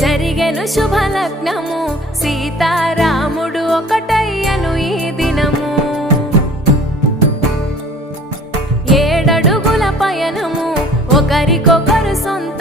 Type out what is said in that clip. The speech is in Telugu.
జరిగెను శుభలగ్నము సీతారాముడు ఒకటయ్యను ఈ దినము. 7 అడుగుల పయనము ఒకరికొకరు సొంత